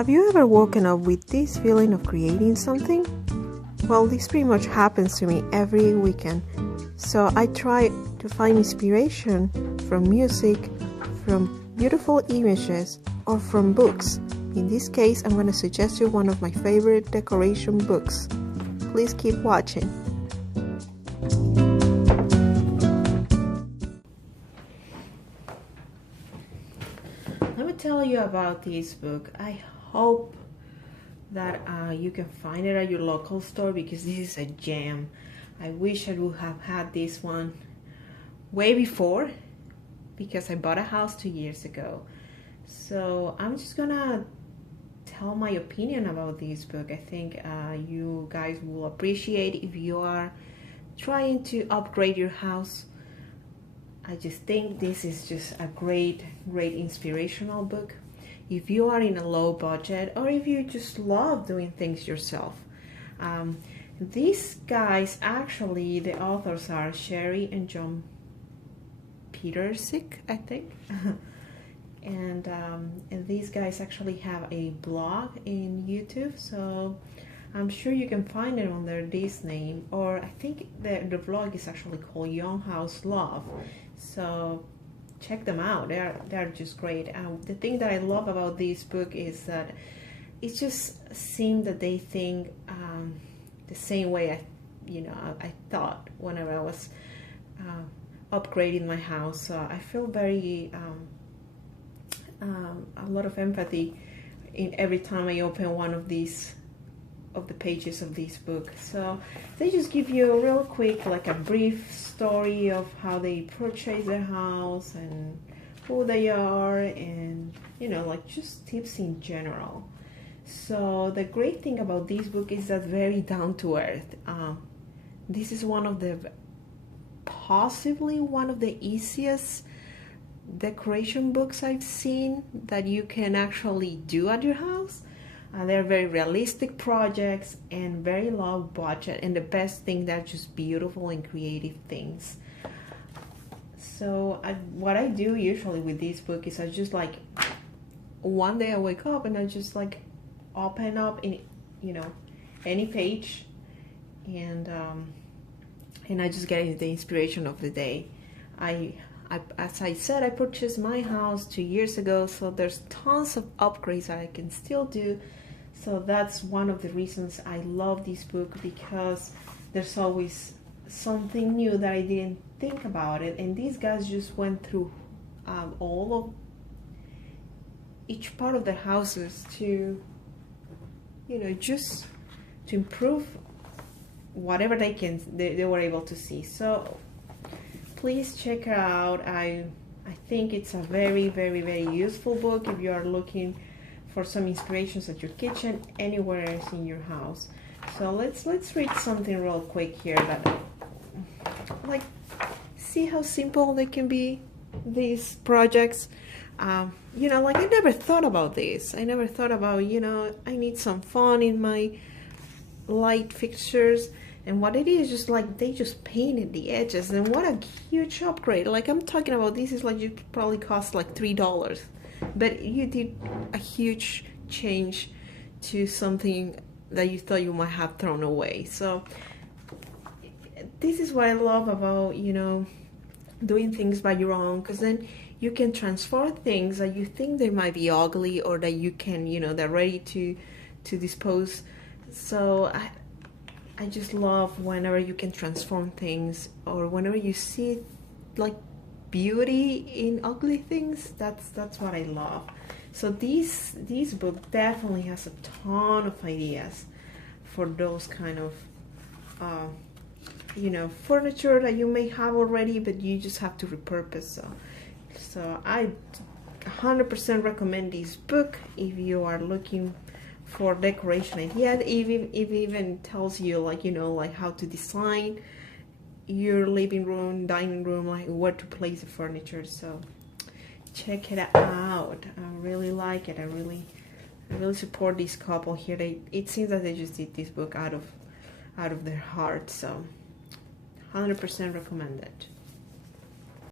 Have you ever woken up with this feeling of creating something? Well, this pretty much happens to me every weekend. So I try to find inspiration from music, from beautiful images, or from books. In this case, I'm going to suggest you one of my favorite decoration books. Please keep watching. Let me tell you about this book. I hope that you can find it at your local store because this is a gem. I wish I would have had this one way before because I bought a house 2 years ago. So I'm just gonna tell my opinion about this book. I think you guys will appreciate if you are trying to upgrade your house. I just think this is just a great inspirational book. If you are in a low budget or if you just love doing things yourself. These guys, actually, the authors are Sherry and John Petersick, I think. and these guys actually have a blog in YouTube, so I'm sure you can find it under this name, or I think the blog is actually called Young House Love. So check them out. They're just great. The thing that I love about this book is that it just seems that they think the same way I thought whenever I was upgrading my house. So I feel very a lot of empathy in every time I open one of the pages of this book. So they just give you a real quick, like a brief story of how they purchase their house and who they are, and like just tips in general. So the great thing about this book is that very down to earth. This is possibly one of the easiest decoration books I've seen that you can actually do at your house. They're very realistic projects and very low budget, and the best thing, they're just beautiful and creative things. So what I do usually with this book is I just like one day I wake up and I just like open up in any page, and I just get the inspiration of the day. As I said, I purchased my house 2 years ago, so there's tons of upgrades that I can still do. So that's one of the reasons I love this book, because there's always something new that I didn't think about it. And these guys just went through all of each part of their houses to, just to improve whatever they were able to see. So please check it out. I think it's a very, very, very useful book if you are looking for some inspirations at your kitchen, anywhere else in your house. So let's read something real quick here that, like, see how simple they can be, these projects. Like I never thought about this. I never thought about, I need some fun in my light fixtures. And what it is, just like they just painted the edges, and what a huge upgrade. Like I'm talking about, this is like, it probably cost like $3, but you did a huge change to something that you thought you might have thrown away. So this is what I love about, doing things by your own, because then you can transform things that you think they might be ugly, or that you can, they're ready to dispose. So I just love whenever you can transform things, or whenever you see like beauty in ugly things. That's what I love. So this book definitely has a ton of ideas for those kind of furniture that you may have already, but you just have to repurpose. So I 100% recommend this book if you are looking for decoration idea. It even tells you like how to design your living room, dining room, like where to place the furniture. So check it out. I really like it. I really support this couple here. It seems that they just did this book out of their heart. So 100% recommend it.